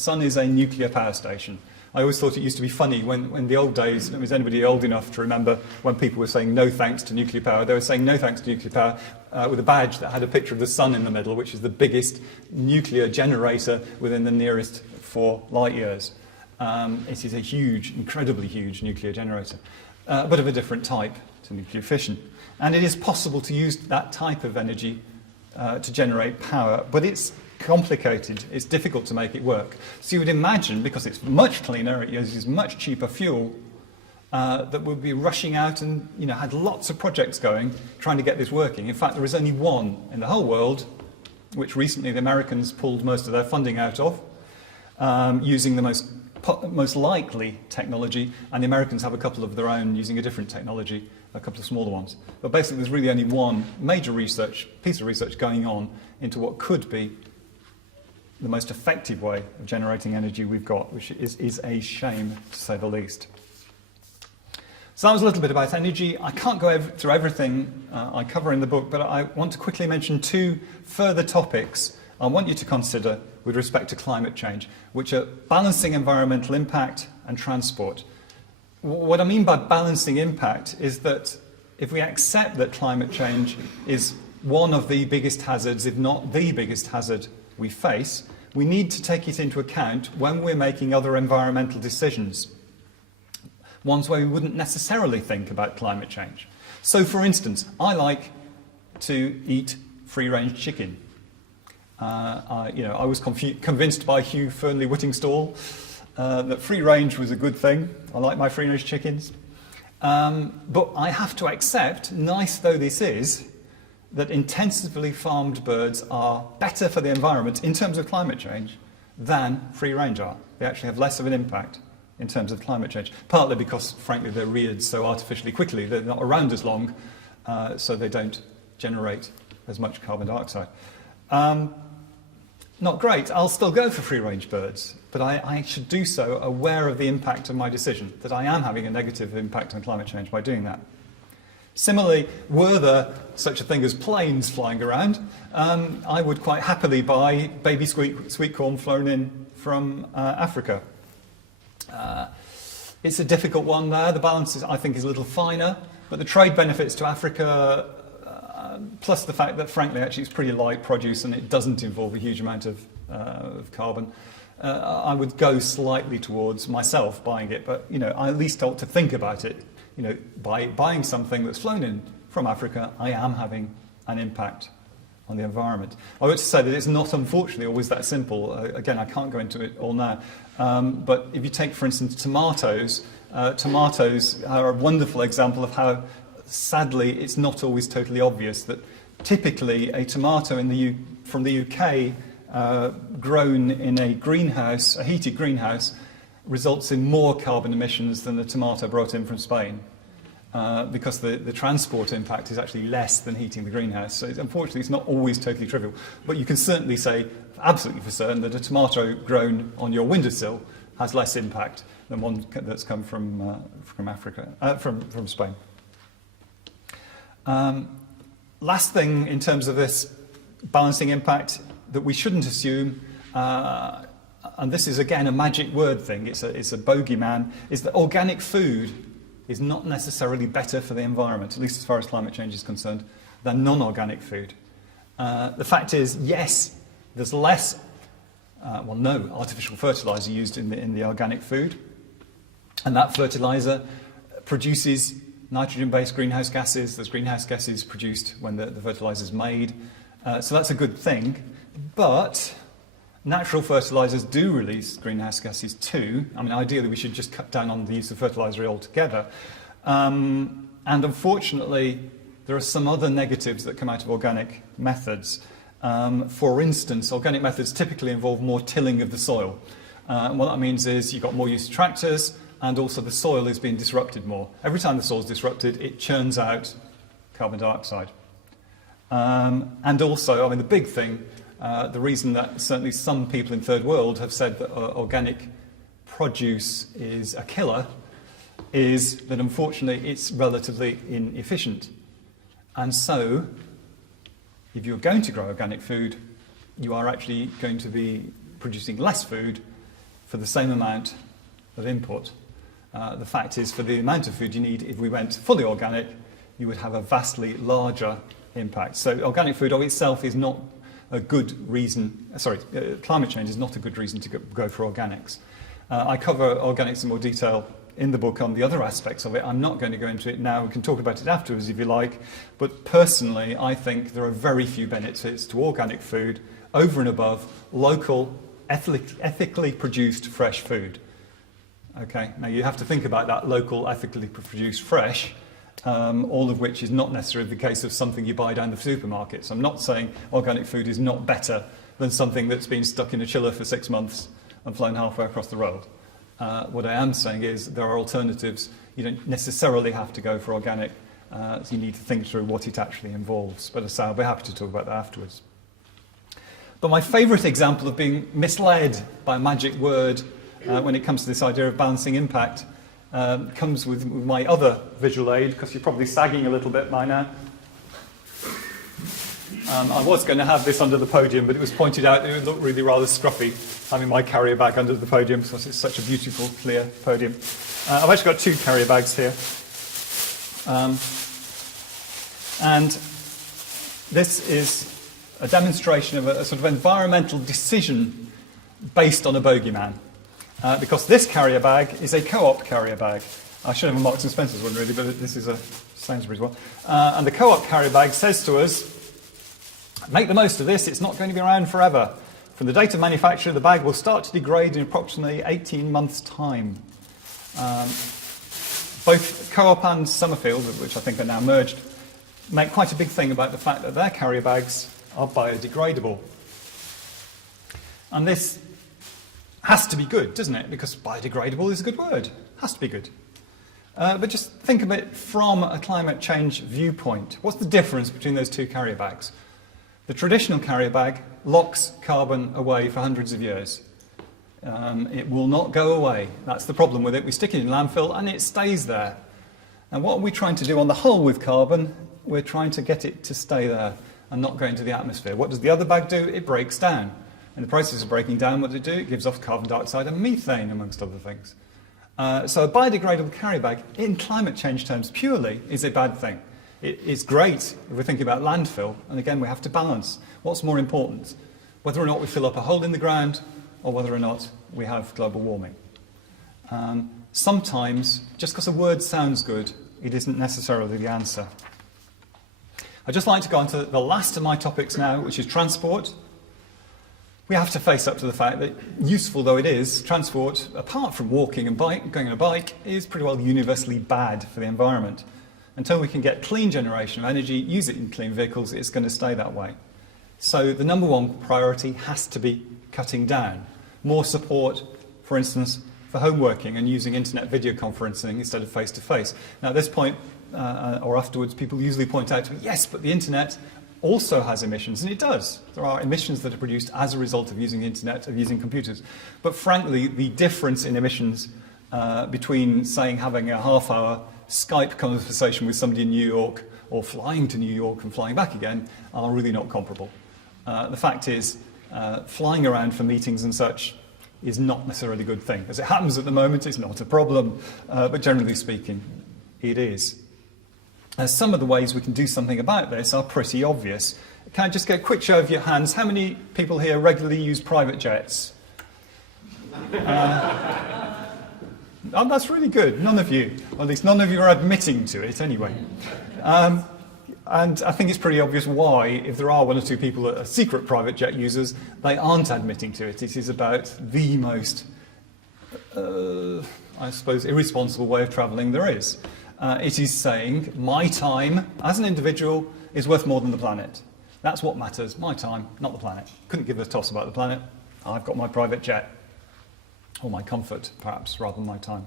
sun is a nuclear power station. I always thought it used to be funny when the old days, was anybody old enough to remember when people were saying no thanks to nuclear power, they were saying no thanks to nuclear power with a badge that had a picture of the sun in the middle, which is the biggest nuclear generator within the nearest 4 light years. It is a huge, incredibly huge nuclear generator, but of a different type to nuclear fission. And it is possible to use that type of energy to generate power, but it's complicated, it's difficult to make it work. So you would imagine, because it's much cleaner, it uses much cheaper fuel, that we'll be rushing out and had lots of projects going trying to get this working. In fact, there is only one in the whole world, which recently the Americans pulled most of their funding out of, using the most likely technology, and the Americans have a couple of their own using a different technology, a couple of smaller ones. But basically there's really only one major piece of research going on into what could be the most effective way of generating energy we've got, which is a shame, to say the least. So that was a little bit about energy. I can't go through everything I cover in the book, but I want to quickly mention 2 further topics I want you to consider with respect to climate change, which are balancing environmental impact and transport. What I mean by balancing impact is that if we accept that climate change is one of the biggest hazards, if not the biggest hazard we face, we need to take it into account when we're making other environmental decisions, ones where we wouldn't necessarily think about climate change. So, for instance, I like to eat free-range chicken. I was convinced by Hugh Fearnley-Whittingstall that free-range was a good thing. I like my free-range chickens. But I have to accept, nice though this is, that intensively farmed birds are better for the environment in terms of climate change than free range are. They actually have less of an impact in terms of climate change, partly because, frankly, they're reared so artificially quickly. They're not around as long, so they don't generate as much carbon dioxide. Not great. I'll still go for free-range birds, but I should do so aware of the impact of my decision, that I am having a negative impact on climate change by doing that. Similarly, were there such a thing as planes flying around, I would quite happily buy baby sweet corn flown in from Africa. It's a difficult one there. The balance, I think, is a little finer, but the trade benefits to Africa, plus the fact that, frankly, actually it's pretty light produce and it doesn't involve a huge amount of carbon, I would go slightly towards myself buying it, but I at least ought to think about it. By buying something that's flown in from Africa, I am having an impact on the environment. I want to say that it's not, unfortunately, always that simple. Again, I can't go into it all now. But if you take, for instance, tomatoes, tomatoes are a wonderful example of how, sadly, it's not always totally obvious that typically a tomato from the UK grown in a greenhouse, a heated greenhouse, results in more carbon emissions than the tomato brought in from Spain, because the transport impact is actually less than heating the greenhouse. So unfortunately, it's not always totally trivial. But you can certainly say, absolutely for certain, that a tomato grown on your windowsill has less impact than one that's come from Africa, from Spain. Last thing in terms of this balancing impact that we shouldn't assume, and this is again a magic word thing, it's a bogeyman, is that organic food is not necessarily better for the environment, at least as far as climate change is concerned, than non-organic food. The fact is, yes, there's no artificial fertiliser used in the organic food, and that fertiliser produces nitrogen-based greenhouse gases. There's greenhouse gases produced when the fertiliser is made, so that's a good thing. But natural fertilisers do release greenhouse gases too. I mean, ideally we should just cut down on the use of fertiliser altogether. And unfortunately, there are some other negatives that come out of organic methods. For instance, organic methods typically involve more tilling of the soil. And what that means is you've got more use of tractors, and also the soil is being disrupted more. Every time the soil is disrupted, it churns out carbon dioxide. And also, I mean, the big thing, the reason that certainly some people in third world have said that organic produce is a killer is that unfortunately it's relatively inefficient. And so, if you're going to grow organic food, you are actually going to be producing less food for the same amount of input. The fact is, for the amount of food you need, if we went fully organic, you would have a vastly larger impact. So organic food of itself is not a good reason, climate change is not a good reason to go for organics. I cover organics in more detail in the book on the other aspects of it. I'm not going to go into it now. We can talk about it afterwards if you like. But personally, I think there are very few benefits to organic food over and above local, ethically produced fresh food. Okay, now you have to think about that local, ethically produced fresh, all of which is not necessarily the case of something you buy down the supermarket. So I'm not saying organic food is not better than something that's been stuck in a chiller for 6 months and flown halfway across the road. What I am saying is there are alternatives. You don't necessarily have to go for organic, so you need to think through what it actually involves. But as I say, I'll be happy to talk about that afterwards. But my favourite example of being misled by a magic word when it comes to this idea of balancing impact comes with my other visual aid, because you're probably sagging a little bit by now. I was going to have this under the podium, but it was pointed out that it would look really rather scruffy having my carrier bag under the podium, because it's such a beautiful, clear podium. I've actually got 2 carrier bags here. And this is a demonstration of a sort of environmental decision based on a bogeyman. Because this carrier bag is a Co-op carrier bag. I should have a Marks and Spencer's one really, but this is a Sainsbury's one. And the Co-op carrier bag says to us, make the most of this, it's not going to be around forever. From the date of manufacture, the bag will start to degrade in approximately 18 months' time. Both Co-op and Summerfield, which I think are now merged, make quite a big thing about the fact that their carrier bags are biodegradable. And this has to be good, doesn't it? Because biodegradable is a good word. Has to be good. But just think of it from a climate change viewpoint. What's the difference between those 2 carrier bags? The traditional carrier bag locks carbon away for hundreds of years. It will not go away. That's the problem with it. We stick it in landfill and it stays there. And what are we trying to do on the whole with carbon? We're trying to get it to stay there and not go into the atmosphere. What does the other bag do? It breaks down. In the process of breaking down, what does it do? It gives off carbon dioxide and methane, amongst other things. So a biodegradable carrier bag, in climate change terms purely, is a bad thing. It's great if we're thinking about landfill, and again we have to balance. What's more important? Whether or not we fill up a hole in the ground, or whether or not we have global warming. Sometimes, just because a word sounds good, it isn't necessarily the answer. I'd just like to go on to the last of my topics now, which is transport. We have to face up to the fact that, useful though it is, transport, apart from walking and going on a bike, is pretty well universally bad for the environment. Until we can get clean generation of energy, use it in clean vehicles, it's going to stay that way. So the number one priority has to be cutting down. More support, for instance, for home working and using internet video conferencing instead of face-to-face. Now at this point, or afterwards, people usually point out to me, yes, but the internet also has emissions, and it does. There are emissions that are produced as a result of using the internet, of using computers. But frankly, the difference in emissions between, saying, having a half-hour Skype conversation with somebody in New York or flying to New York and flying back again are really not comparable. The fact is, flying around for meetings and such is not necessarily a good thing. As it happens at the moment, it's not a problem, but generally speaking, it is. Some of the ways we can do something about this are pretty obvious. Can I just get a quick show of your hands? How many people here regularly use private jets? Oh, that's really good. None of you. Or at least none of you are admitting to it anyway. And I think it's pretty obvious why, if there are 1 or 2 people that are secret private jet users, they aren't admitting to it. It is about the most, I suppose, irresponsible way of travelling there is. It is saying, my time as an individual is worth more than the planet. That's what matters, my time, not the planet. Couldn't give a toss about the planet. I've got my private jet. Or my comfort, perhaps, rather than my time.